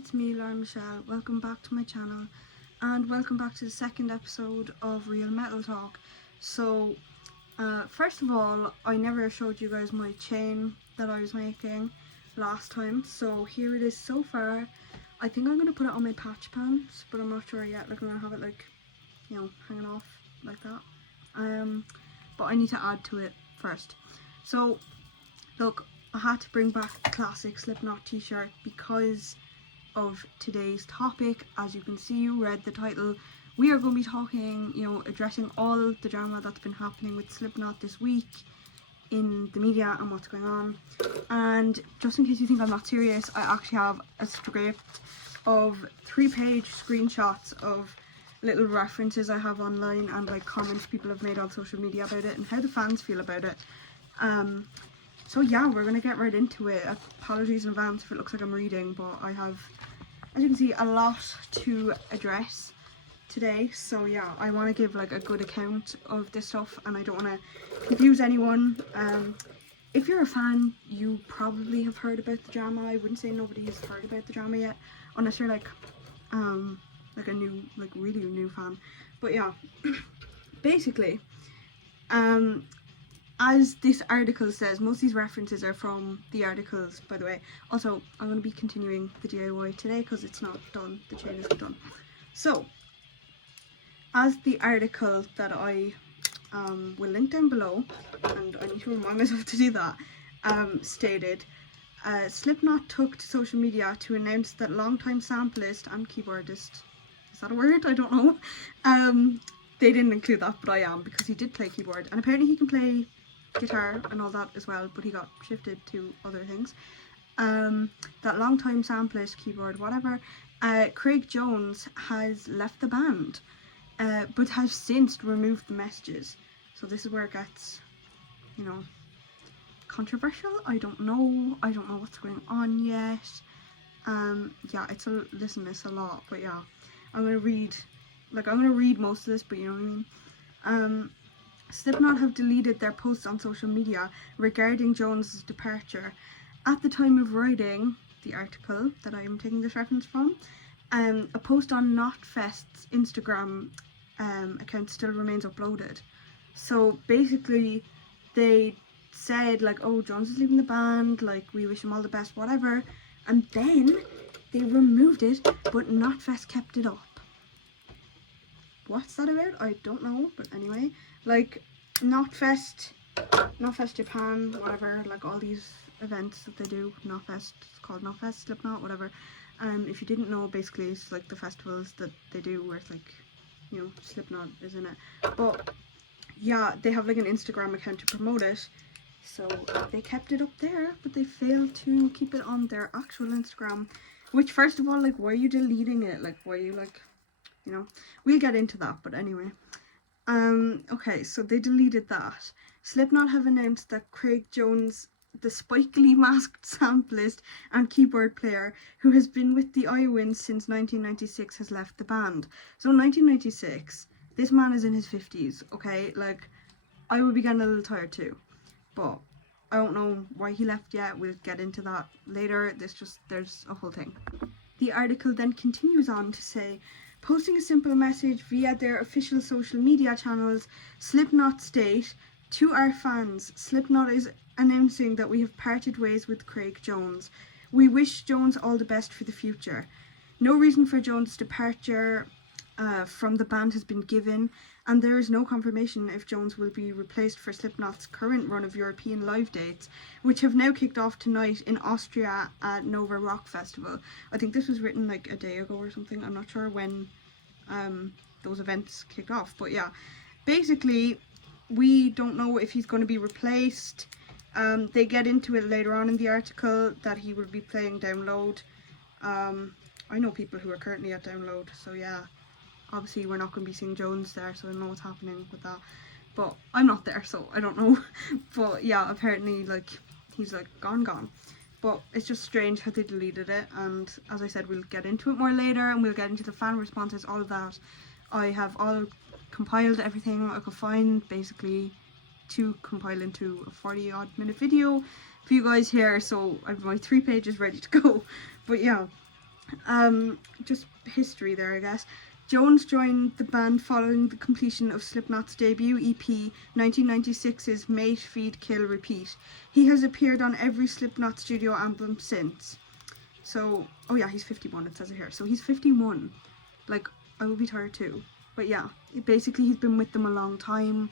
it's me, Laura Michelle. Welcome back to my channel and welcome back to the second episode of Real Metal Talk. So, first of all, I never showed you guys my chain that I was making last time. So here it is so far. I think I'm going to put it on my patch pants, but I'm not sure yet. Like, I'm going to have it like, hanging off like that. But I need to add to it first. So, look, I had to bring back the classic Slipknot t-shirt because of today's topic. As you can see, you read the title. We are going to be talking, addressing all the drama that's been happening with Slipknot this week in the media and what's going on. And just in case you think I'm not serious, I actually have a script of 3-page screenshots of little references I have online and like comments people have made on social media about it and how the fans feel about it. So yeah, we're going to get right into it. Apologies in advance if it looks like I'm reading, but I have, as you can see, a lot to address today. So yeah, I want to give like a good account of this stuff and I don't want to confuse anyone. If you're a fan, you probably have heard about the drama. I wouldn't say nobody has heard about the drama yet, unless you're like a new, like really new fan. But yeah, basically, as this article says, most of these references are from the articles, by the way. Also, I'm going to be continuing the DIY today because it's not done. The chain isn't done. So, as the article that I will link down below, and I need to remind myself to do that, stated, Slipknot took to social media to announce that longtime samplist and keyboardist, is that a word? I don't know. They didn't include that, but I am, because he did play keyboard, and apparently he can play guitar and all that as well, but he got shifted to other things. That longtime samplist, keyboard, whatever, Craig Jones has left the band, but has since removed the messages. So this is where it gets, controversial. I don't know what's going on yet. Yeah, it's a lot, but yeah, I'm gonna read most of this, but you know what I mean. Slipknot have deleted their posts on social media regarding Jones' departure. At the time of writing the article that I am taking this reference from, a post on Knotfest's Instagram account still remains uploaded. So basically, they said like, oh, Jones is leaving the band, like we wish him all the best, whatever, and then they removed it, but Knotfest kept it up. What's that about? I don't know, but anyway, like Knotfest Japan, whatever, like all these events that they do, Knotfest, it's called Knotfest, Slipknot, whatever. If you didn't know, basically it's like the festivals that they do where it's like, Slipknot is in it. But yeah, they have like an Instagram account to promote it, so they kept it up there, but they failed to keep it on their actual Instagram. Which, first of all, like, why are you deleting it? Like, why are you like, we'll get into that, but anyway. Okay, so they deleted that. Slipknot have announced that Craig Jones, the spikily masked samplist and keyboard player who has been with the Iowans since 1996, has left the band. So 1996, this man is in his 50s, okay? Like, I would be getting a little tired too, but I don't know why he left yet. We'll get into that later. There's a whole thing. The article then continues on to say, posting a simple message via their official social media channels, Slipknot state, to our fans, Slipknot is announcing that we have parted ways with Craig Jones. We wish Jones all the best for the future. No reason for Jones' departure from the band has been given, and there is no confirmation if Jones will be replaced for Slipknot's current run of European live dates, which have now kicked off tonight in Austria at Nova Rock Festival. I think this was written like a day ago or something. I'm not sure when those events kicked off, but yeah, basically we don't know if he's going to be replaced. They get into it later on in the article that he will be playing Download. I know people who are currently at Download, so yeah, obviously we're not going to be seeing Jones there, so I don't know what's happening with that, but I'm not there, so I don't know. But yeah, apparently like he's like gone, but it's just strange how they deleted it. And as I said, we'll get into it more later and we'll get into the fan responses, all of that. I have all compiled everything I could find basically to compile into a 40-odd minute video for you guys here, so I have my 3 pages ready to go. But yeah, Just history there, I guess. Jones joined the band following the completion of Slipknot's debut EP, 1996's Mate, Feed, Kill, Repeat. He has appeared on every Slipknot studio album since. So, oh yeah, he's 51, it says it here. So he's 51. Like, I would be tired too. But yeah, basically he's been with them a long time.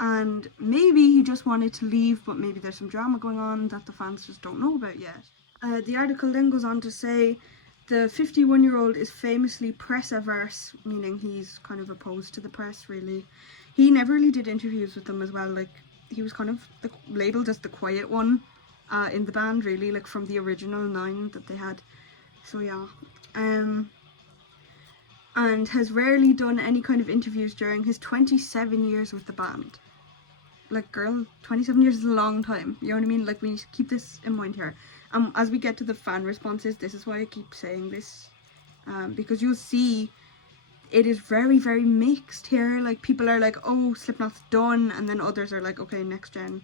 And maybe he just wanted to leave, but maybe there's some drama going on that the fans just don't know about yet. The article then goes on to say the 51-year-old is famously press averse, meaning he's kind of opposed to the press, really. He never really did interviews with them as well. Like, he was kind of labelled as the quiet one in the band, really, like from the original 9 that they had. So yeah. And has rarely done any kind of interviews during his 27 years with the band. Like, girl, 27 years is a long time, you know what I mean? Like, we need to keep this in mind here. As we get to the fan responses, this is why I keep saying this, because you'll see it is very, very mixed here. Like, people are like, oh, Slipknot's done, and then others are like, okay, next gen.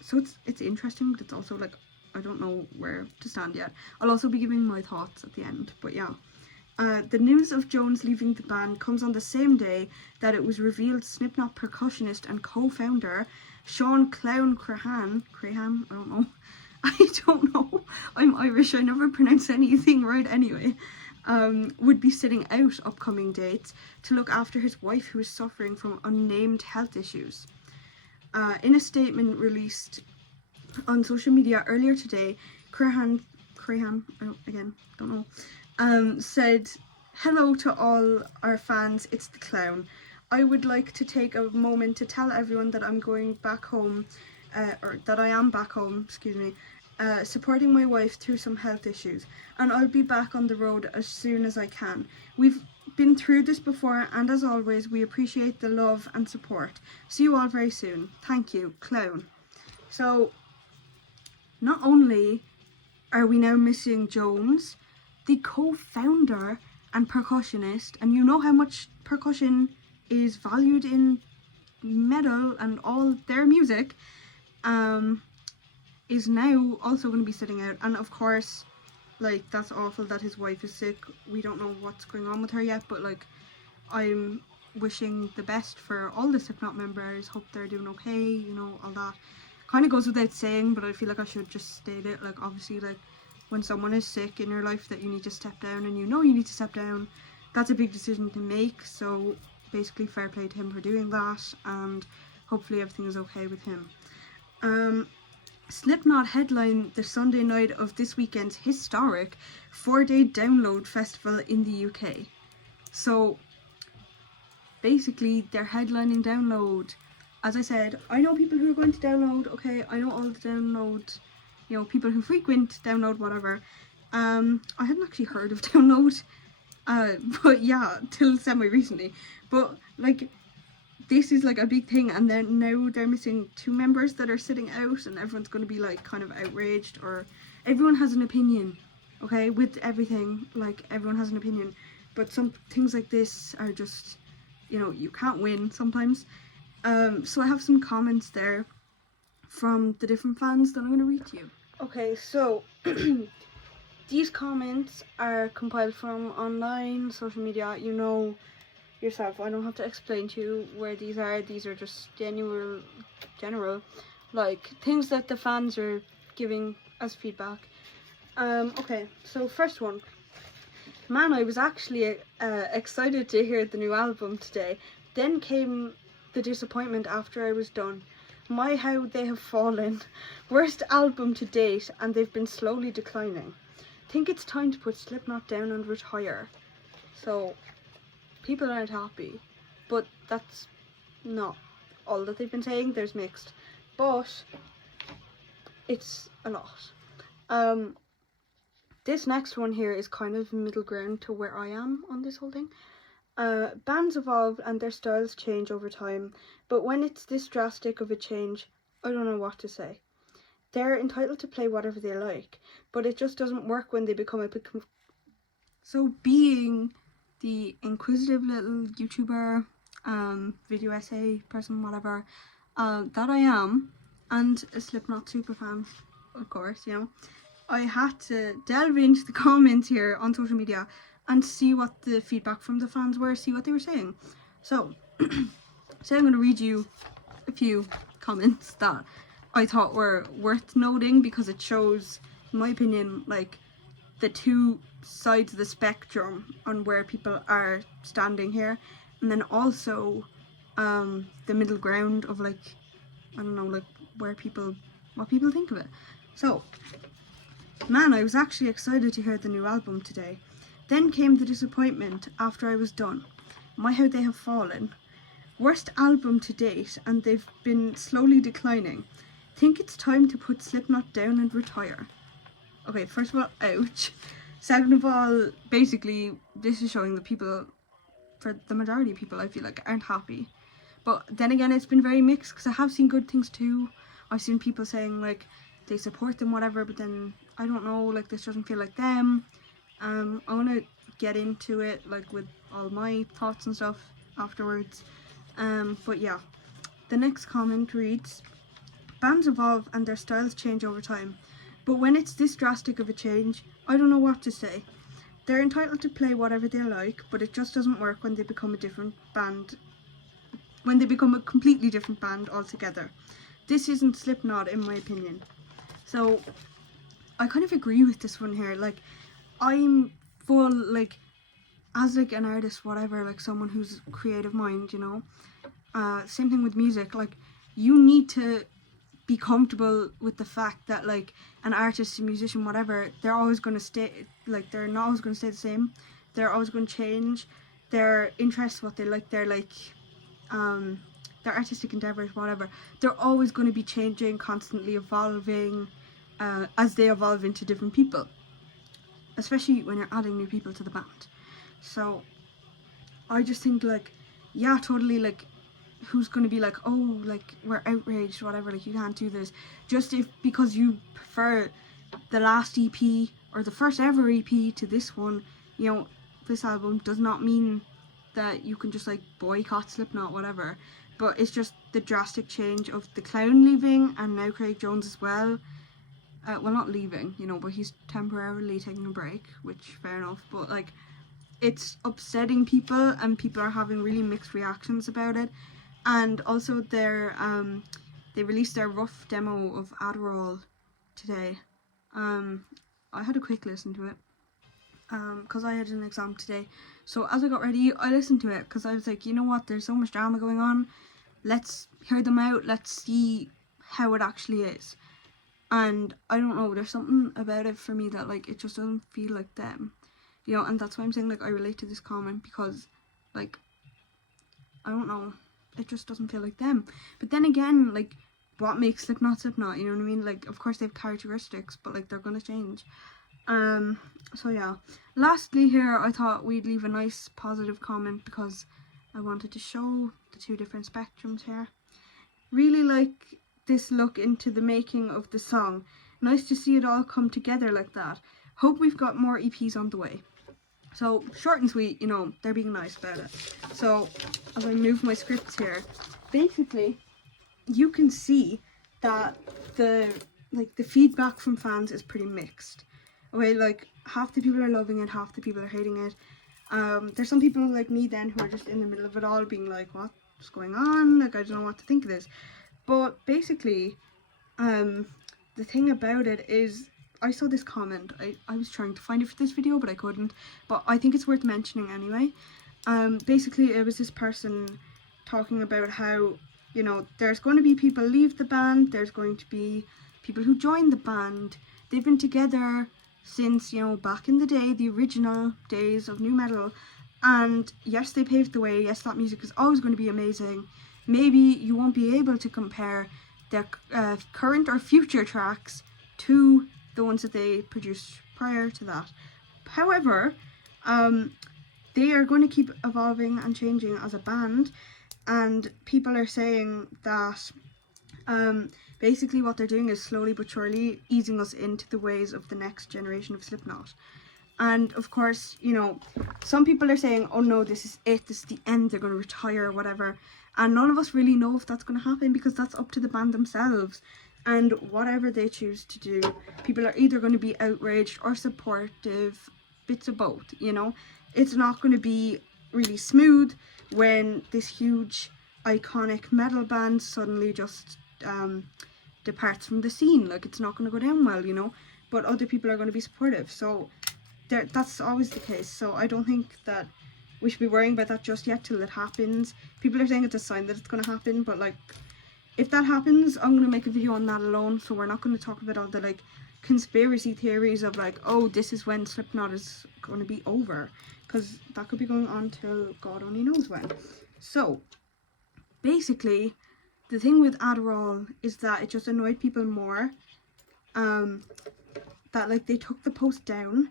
So it's interesting, but it's also like, I don't know where to stand yet. I'll also be giving my thoughts at the end, but yeah. The news of Jones leaving the band comes on the same day that it was revealed Slipknot percussionist and co-founder Sean Clown Crahan, I don't know, I'm Irish, I never pronounce anything right anyway, would be sitting out upcoming dates to look after his wife who is suffering from unnamed health issues. In a statement released on social media earlier today, Crahan, again, don't know, said, "Hello to all our fans, it's the Clown. I would like to take a moment to tell everyone that I'm going back home, or that I am back home, excuse me, supporting my wife through some health issues, and I'll be back on the road as soon as I can. We've been through this before, and as always, we appreciate the love and support. See you all very soon. Thank you, Clown." So, not only are we now missing Jones, the co-founder and percussionist, and you know how much percussion is valued in metal and all their music, is now also going to be sitting out. And of course, like, that's awful that his wife is sick. We don't know what's going on with her yet, but like, I'm wishing the best for all the Slipknot members. Hope they're doing okay, you know, all that. Kind of goes without saying, but I feel like I should just state it. Like, obviously, like, when someone is sick in your life that you need to step down, and you know you need to step down, that's a big decision to make. So basically, fair play to him for doing that, and hopefully everything is okay with him. Slipknot headline the Sunday night of this weekend's historic 4-day download festival in the UK. So basically, they're headlining download. As I said, I know people who are going to download, okay, I know all the download, you know, people who frequent download, whatever. I hadn't actually heard of download, but yeah, till semi-recently. But like, this is like a big thing, and then now they're missing 2 members that are sitting out, and everyone's going to be like kind of outraged, or everyone has an opinion, okay, with everything, like, everyone has an opinion, but some things like this are just, you know, you can't win sometimes. So I have some comments there from the different fans that I'm going to read to you. Okay, so these comments are compiled from online, social media, you know yourself. I don't have to explain to you where these are. These are just general, like, things that the fans are giving as feedback. Okay, so first one. Man, I was actually excited to hear the new album today. Then came the disappointment after I was done. My, how they have fallen. Worst album to date, and they've been slowly declining. Think it's time to put Slipknot down and retire. So, people aren't happy, but that's not all that they've been saying. There's mixed, but it's a lot. This next one here is kind of middle ground to where I am on this whole thing. Bands evolve and their styles change over time, but when it's this drastic of a change, I don't know what to say. They're entitled to play whatever they like, but it just doesn't work when they become a big... So being the inquisitive little YouTuber, video essay person, whatever, that I am, and a Slipknot super fan, of course, you know, I had to delve into the comments here on social media and see what the feedback from the fans were, see what they were saying. So, so I'm going to read you a few comments that I thought were worth noting because it shows, in my opinion, like the two sides of the spectrum on where people are standing here, and then also the middle ground of like, I don't know, like what people think of it. So, man, I was actually excited to hear the new album today. Then came the disappointment after I was done. My, how they have fallen. Worst album to date, and they've been slowly declining. Think it's time to put Slipknot down and retire. Okay, first of all, ouch. Second of all, basically, this is showing that people, for the majority of people, I feel like, aren't happy. But then again, it's been very mixed, because I have seen good things too. I've seen people saying, like, they support them, whatever, but then, I don't know, like, this doesn't feel like them. I want to get into it, like, with all my thoughts and stuff afterwards. But yeah, the next comment reads, bands evolve and their styles change over time, but when it's this drastic of a change, I don't know what to say. They're entitled to play whatever they like, but it just doesn't work when they become a different band, when they become a completely different band altogether. This isn't Slipknot, in my opinion. So, I kind of agree with this one here. Like, I'm full, like, as like an artist, whatever, like someone who's creative mind, you know. Same thing with music. Like, you need to be comfortable with the fact that like an artist, a musician, whatever, they're always going to stay, like they're not always going to stay the same. They're always going to change their interests, what they like, their like their artistic endeavors, whatever. They're always going to be changing, constantly evolving, as they evolve into different people, especially when you're adding new people to the band. So I just think like, yeah, totally, like, who's going to be like, oh, like, we're outraged, whatever, like, you can't do this, just because you prefer the last EP or the first ever EP to this one, you know, this album, does not mean that you can just like boycott Slipknot, whatever. But it's just the drastic change of the Clown leaving and now Craig Jones as well. Well, not leaving, you know, but he's temporarily taking a break, which fair enough, but like, it's upsetting people and people are having really mixed reactions about it. And also they released their rough demo of Adderall today. I had a quick listen to it because I had an exam today. So as I got ready, I listened to it because I was like, you know what, there's so much drama going on. Let's hear them out. Let's see how it actually is. And I don't know, there's something about it for me that like, it just doesn't feel like them. You know, and that's why I'm saying like I relate to this comment, because like, I don't know, it just doesn't feel like them. But then again, like, what makes Slipknot Slipknot, you know what I mean? Like, of course they have characteristics, but like, they're gonna change. So yeah, lastly here, I thought we'd leave a nice positive comment because I wanted to show the two different spectrums here. Really like this look into the making of the song. Nice to see it all come together like that. Hope we've got more EPs on the way. So, short and sweet, you know, they're being nice about it. So, as I move my scripts here, basically, you can see that the feedback from fans is pretty mixed. Okay, like, half the people are loving it, half the people are hating it. There's some people like me then who are just in the middle of it all being like, what's going on? Like, I don't know what to think of this. But basically, the thing about it is, I saw this comment. I was trying to find it for this video, but I couldn't. But I think it's worth mentioning anyway. Basically, it was this person talking about how, you know, there's going to be people leave the band. There's going to be people who join the band. They've been together since, you know, back in the day, the original days of nu metal. And yes, they paved the way. Yes, that music is always going to be amazing. Maybe you won't be able to compare their current or future tracks to the ones that they produced prior to that. However, they are going to keep evolving and changing as a band, and people are saying that basically what they're doing is slowly but surely easing us into the ways of the next generation of Slipknot. And of course, you know, some people are saying, oh no, this is it, this is the end, they're going to retire or whatever. And none of us really know if that's going to happen because that's up to the band themselves. And whatever they choose to do, people are either going to be outraged or supportive, bits of both, you know. It's not going to be really smooth when this huge iconic metal band suddenly just departs from the scene. Like, it's not going to go down well, you know, but other people are going to be supportive. So that's always the case. So I don't think that we should be worrying about that just yet till it happens. People are saying it's a sign that it's going to happen, but like, if that happens, I'm going to make a video on that alone. So we're not going to talk about all the like conspiracy theories of like, oh, this is when Slipknot is going to be over, because that could be going on till God only knows when. So basically, the thing with Adderall is that it just annoyed people more. That like they took the post down,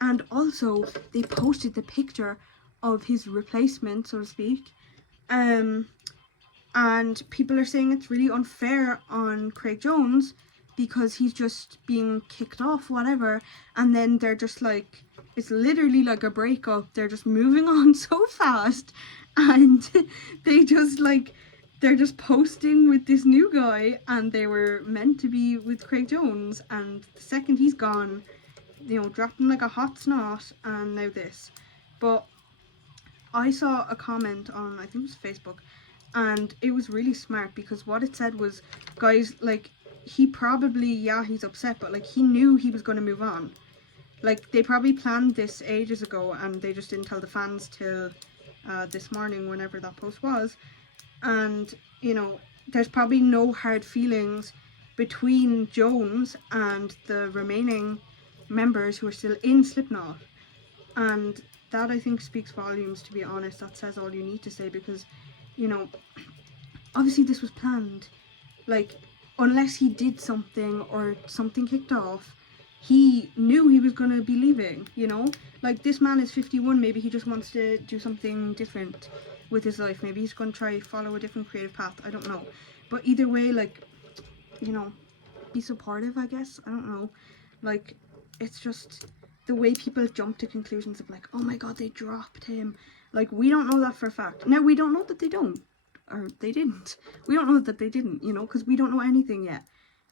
and also they posted the picture of his replacement, so to speak. And people are saying it's really unfair on Craig Jones because he's just being kicked off, whatever, and then they're just like, it's literally like a breakup. They're just moving on so fast, and they just like, they're just posting with this new guy, and they were meant to be with Craig Jones, and the second he's gone, you know, dropped him like a hot snot, and now this. But I saw a comment on, I think it was Facebook, and it was really smart, because what it said was, guys, like, he probably, yeah, he's upset, but like, he knew he was going to move on. Like, they probably planned this ages ago, and they just didn't tell the fans till this morning, whenever that post was. And, you know, there's probably no hard feelings between Jones and the remaining members who are still in Slipknot. And that, I think, speaks volumes, to be honest. That says all you need to say, because, you know, obviously this was planned. Like, unless he did something or something kicked off, he knew he was going to be leaving, you know? Like, this man is 51, maybe he just wants to do something different with his life. Maybe he's going to try follow a different creative path, I don't know. But either way, like, you know, be supportive, I guess, I don't know. Like, it's just the way people jump to conclusions of like, oh my god, they dropped him. Like, we don't know that for a fact. Now, we don't know that they don't, or they didn't. We don't know that they didn't, you know, because we don't know anything yet.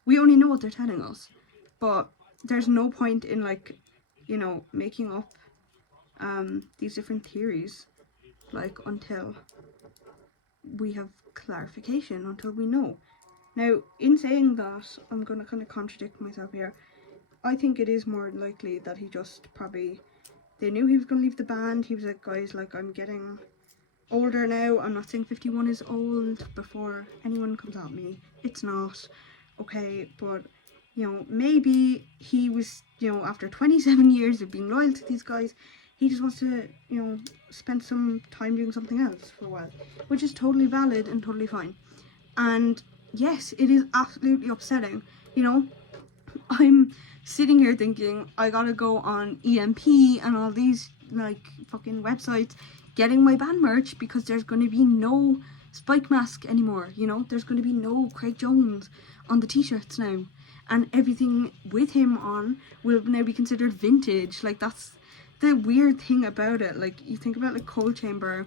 We only know what they're telling us. But there's no point in, like, you know, making up these different theories, like, until we have clarification, until we know. Now, in saying that, I'm going to kind of contradict myself here. I think it is more likely that he just probably, they knew he was going to leave the band. He was like, guys, like, I'm getting older now. I'm not saying 51 is old before anyone comes at me. It's not. Okay, but, you know, maybe he was, you know, after 27 years of being loyal to these guys, he just wants to, you know, spend some time doing something else for a while, which is totally valid and totally fine. And yes, it is absolutely upsetting, you know. I'm sitting here thinking I gotta go on EMP and all these like fucking websites getting my band merch, because there's going to be no Spike Mask anymore, you know. There's going to be no Craig Jones on the t-shirts now, and everything with him on will now be considered vintage. Like, that's the weird thing about it. Like, you think about like Cold Chamber,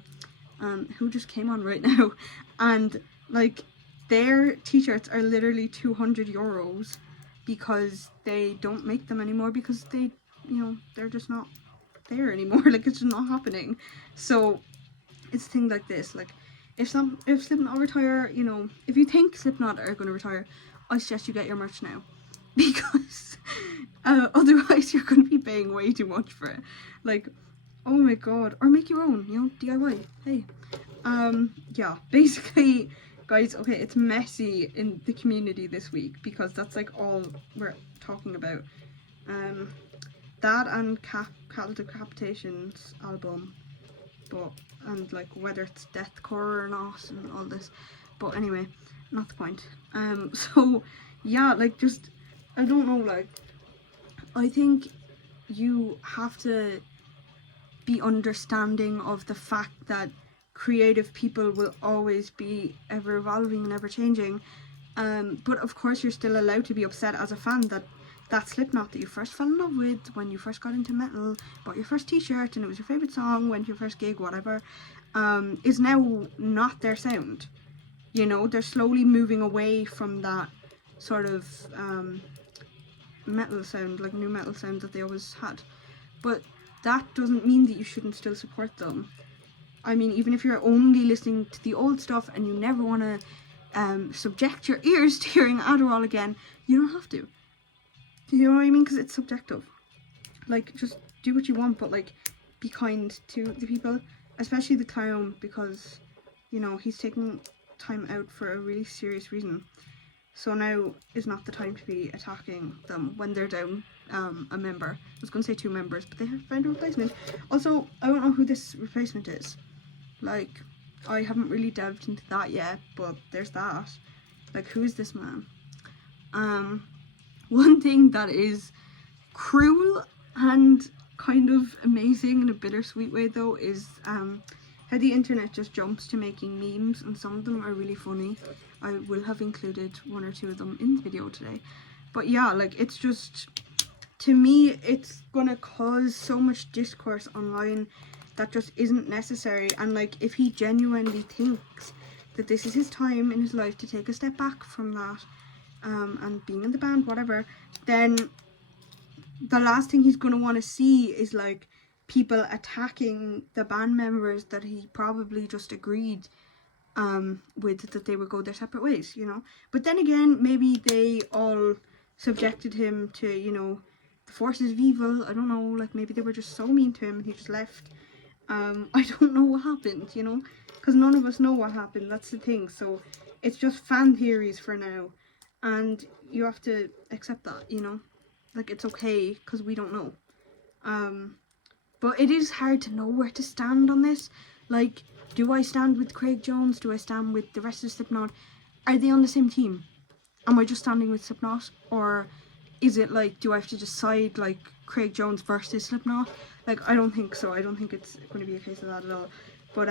who just came on right now, and like their t-shirts are literally 200 euros because they don't make them anymore, because they, you know, they're just not there anymore. Like, it's just not happening. So it's things like this. Like, if Slipknot retire, you know, if you think Slipknot are going to retire, I suggest you get your merch now, because otherwise you're going to be paying way too much for it. Like, oh my god. Or make your own, you know, DIY. Hey. Yeah, basically, guys, okay, it's messy in the community this week, because that's like all we're talking about. That and Cattle Decapitation's album, but, and like whether it's deathcore or not and all this. But anyway, not the point. So yeah, like, just, I don't know, like, I think you have to be understanding of the fact that creative people will always be ever evolving and ever changing. But of course you're still allowed to be upset as a fan that that Slipknot that you first fell in love with when you first got into metal, bought your first t-shirt and it was your favourite song, went to your first gig, whatever, is now not their sound. You know, they're slowly moving away from that sort of metal sound, like new metal sound that they always had. But that doesn't mean that you shouldn't still support them. I mean, even if you're only listening to the old stuff and you never want to subject your ears to hearing Adderall again, you don't have to. Do you know what I mean? Because it's subjective. Like, just do what you want, but like, be kind to the people, especially the clown, because, you know, he's taking time out for a really serious reason. So now is not the time to be attacking them when they're down a member. I was going to say 2 members, but they have found a replacement. Also, I don't know who this replacement is. Like, I haven't really delved into that yet, but there's that. Like, who is this man? One thing that is cruel and kind of amazing in a bittersweet way, though, is how the internet just jumps to making memes, and some of them are really funny. I will have included 1 or 2 of them in the video today. But yeah, like, it's just, to me, it's gonna cause so much discourse online that just isn't necessary. And like, if he genuinely thinks that this is his time in his life to take a step back from that, and being in the band, whatever, then the last thing he's going to want to see is like people attacking the band members that he probably just agreed with, that they would go their separate ways, you know. But then again, maybe they all subjected him to, you know, the forces of evil. I don't know, like maybe they were just so mean to him and he just left. I don't know what happened, you know, because none of us know what happened. That's the thing. So it's just fan theories for now, and you have to accept that, you know. Like, it's okay, because we don't know. But it is hard to know where to stand on this. Like, do I stand with Craig Jones? Do I stand with the rest of Slipknot? Are they on the same team? Am I just standing with Slipknot? Or is it like, do I have to decide like Craig Jones versus Slipknot? Like, I don't think so. I don't think it's going to be a case of that at all. But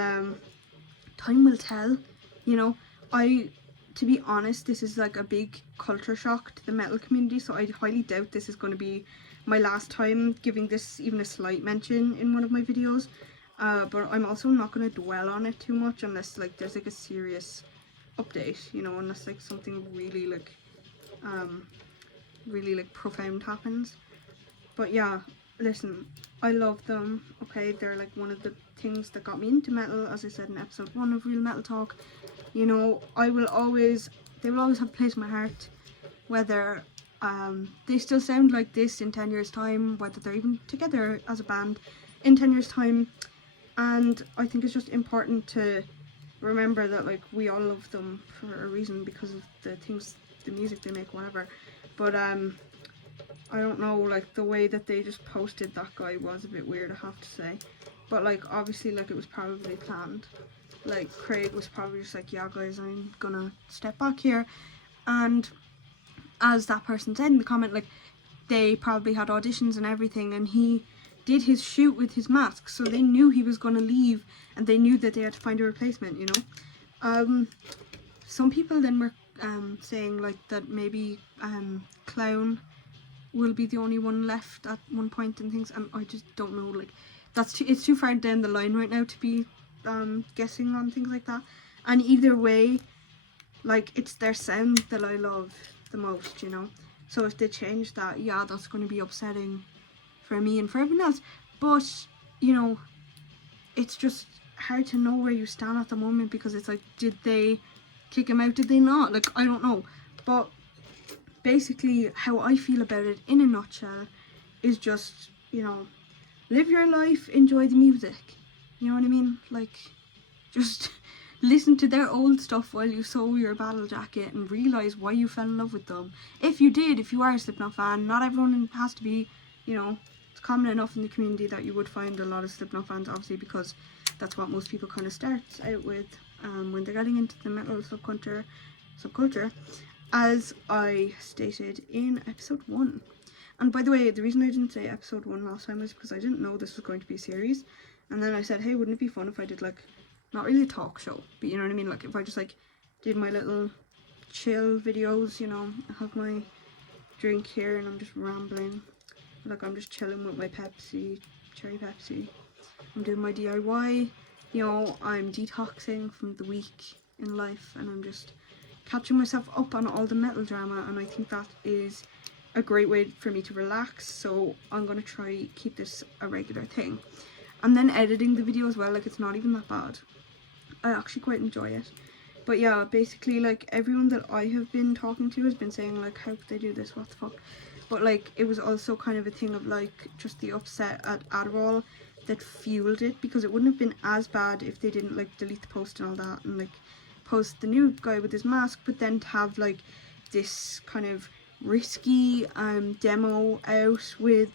time will tell, you know. To be honest, this is like a big culture shock to the metal community, so I highly doubt this is going to be my last time giving this even a slight mention in one of my videos. But I'm also not going to dwell on it too much unless like there's like a serious update, you know, unless like something really like profound happens. But yeah, listen, I love them, okay? They're like one of the things that got me into metal, as I said in episode 1 of Real Metal Talk. You know, they will always have a place in my heart, whether they still sound like this in 10 years time, whether they're even together as a band in 10 years time. And I think it's just important to remember that like we all love them for a reason, because of the things, the music they make, whatever. But I don't know, like the way that they just posted that guy was a bit weird, I have to say. But like, obviously, like it was probably planned. Like Craig was probably just like, yeah guys, I'm gonna step back here. And as that person said in the comment, like they probably had auditions and everything, and he did his shoot with his mask, so they knew he was gonna leave, and they knew that they had to find a replacement, you know. Some people then were saying like that maybe Clown will be the only one left at one point and things, and I just don't know, like it's too far down the line right now to be guessing on things like that. And either way, like it's their sound that I love the most, you know. So if they change that, yeah, that's going to be upsetting for me and for everyone else. But you know, it's just hard to know where you stand at the moment, because it's like, did they kick him out, did they not? Like, I don't know. But basically how I feel about it in a nutshell is just, you know, live your life, enjoy the music, you know what I mean? Like, just listen to their old stuff while you sew your battle jacket and realise why you fell in love with them. If you did, if you are a Slipknot fan, not everyone has to be, you know, it's common enough in the community that you would find a lot of Slipknot fans, obviously, because that's what most people kind of start out with when they're getting into the metal subculture, as I stated in episode 1. And by the way, the reason I didn't say episode 1 last time was because I didn't know this was going to be a series. And then I said, hey, wouldn't it be fun if I did like, not really a talk show, but you know what I mean? Like if I just like did my little chill videos, you know, I have my drink here and I'm just rambling. Like I'm just chilling with my Pepsi, cherry Pepsi. I'm doing my DIY, you know, I'm detoxing from the week in life, and I'm just catching myself up on all the metal drama, and I think that is a great way for me to relax. So I'm gonna try keep this a regular thing. And then editing the video as well, like it's not even that bad. I actually quite enjoy it. But yeah, basically like everyone that I have been talking to has been saying like, how could they do this, what the fuck. But like it was also kind of a thing of like just the upset at Adderall that fueled it, because it wouldn't have been as bad if they didn't like delete the post and all that and like post the new guy with his mask, but then to have like this kind of risky demo out with,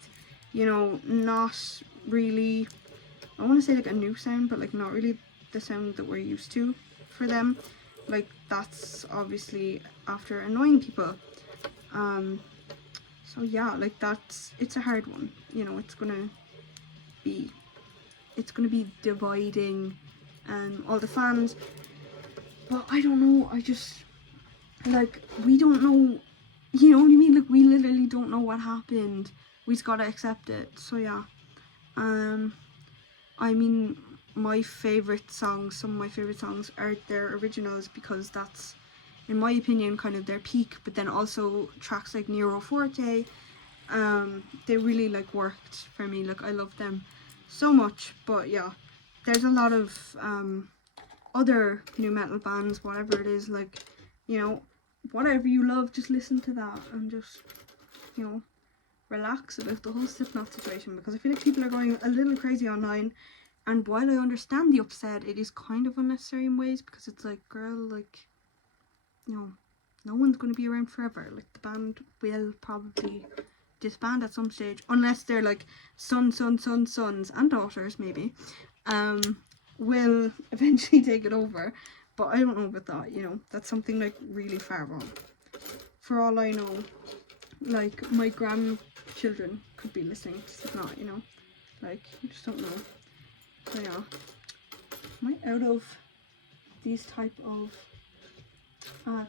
you know, not really, I want to say like a new sound, but like not really the sound that we're used to for them. Like that's obviously after annoying people. So yeah, like it's a hard one, you know. It's gonna be dividing all the fans. But I don't know, I just, like, we don't know, you know what I mean? Like, we literally don't know what happened. We just gotta accept it. So yeah, I mean, my favourite songs, some of my favourite songs are their originals, because that's, in my opinion, kind of their peak. But then also tracks like Nero Forte, they really like worked for me. Like I love them so much. But yeah, there's a lot of other new metal bands, whatever it is, like, you know, whatever you love, just listen to that and just, you know, relax about the whole Slipknot situation, because I feel like people are going a little crazy online. And while I understand the upset, it is kind of unnecessary in ways, because it's like, girl, like, you know, no one's going to be around forever. Like, the band will probably disband at some stage, unless they're like sons and daughters maybe will eventually take it over. But I don't know about that, you know. That's something like really far wrong. For all I know, like my grandchildren could be listening to Slipknot, you know. Like, you just don't know. So yeah, am I out of these type of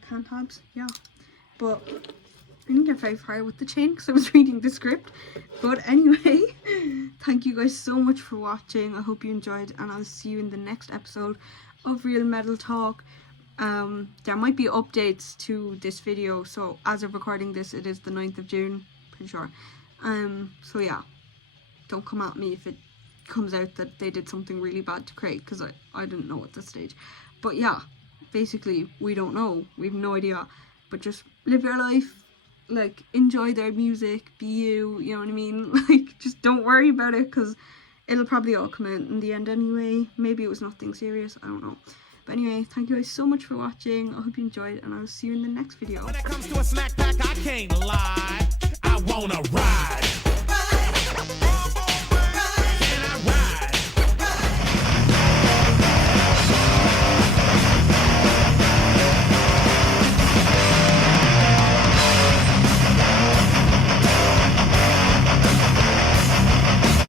can tabs? Yeah, but I didn't get very far with the chain because I was reading the script. But anyway, thank you guys so much for watching. I hope you enjoyed, and I'll see you in the next episode of Real Metal Talk. There might be updates to this video, so as of recording this, it is the 9th of June, pretty sure. So yeah, don't come at me if it comes out that they did something really bad to Craig, because I didn't know at this stage. But yeah, basically we don't know, we have no idea. But just live your life, like enjoy their music, be you, you know what I mean? Like, just don't worry about it, because it'll probably all come out in the end anyway. Maybe it was nothing serious, I don't know. But anyway, thank you guys so much for watching. I hope you enjoyed, and I'll see you in the next video. When it comes to a snack pack, I can't lie.